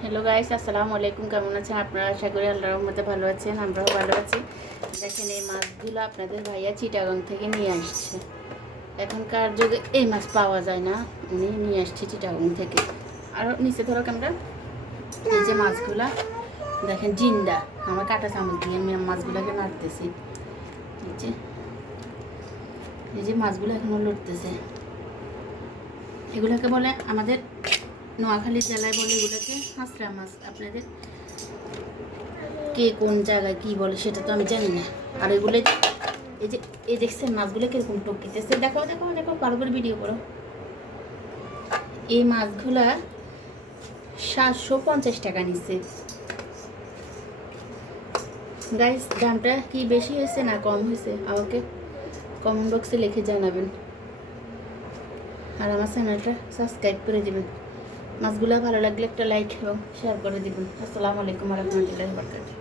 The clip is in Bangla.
হ্যালো গাইস, আসসালামু আলাইকুম। কেমন আছেন আপনারা? আশা করি আল্লাহর রহমতে ভালো আছেন, আমরাও ভালো আছি। দেখেন, এই মাছগুলো আপনাদের ভাইয়া চিটাগাং থেকে নিয়ে আসছে। এখনকার যুগে এই মাছ পাওয়া যায় না, উনি নিয়ে আসছে চিটাগাং থেকে। আরও নিচে ধরো আমরা এই যে মাছগুলা দেখেন জিন্দা, আমার কাঁটা চামচ দিয়ে আমি মাছগুলোকে নাড়তেছি। এই যে মাছগুলো এখনও লড়তেছে। এগুলোকে বলে আমাদের নোয়াখালী জেলায় বলে এগুলোকে হাঁসরা মাছ। আপনাদের কে কোন জায়গায় কি বলে সেটা তো আমি জানি না। আর এগুলো এই যে এই দেখছেন মাছগুলো কিরকম টকিতেছে। দেখো দেখো দেখো, ভালো করে ভিডিও করো। এই মাছগুলা 750 টাকা নিচ্ছে। গাইস, দামটা কি বেশি হয়েছে না কম হয়েছে আমাকে কমেন্ট বক্সে লিখে জানাবেন। আর আমার চ্যানেলটা সাবস্ক্রাইব করে দেবেন। মাছগুলো ভালো লাগলে একটা লাইক এবং শেয়ার করে দেবেন। আসসালামু আলাইকুম ওয়া রাহমাতুল্লাহি ওয়া বারাকাতুহু।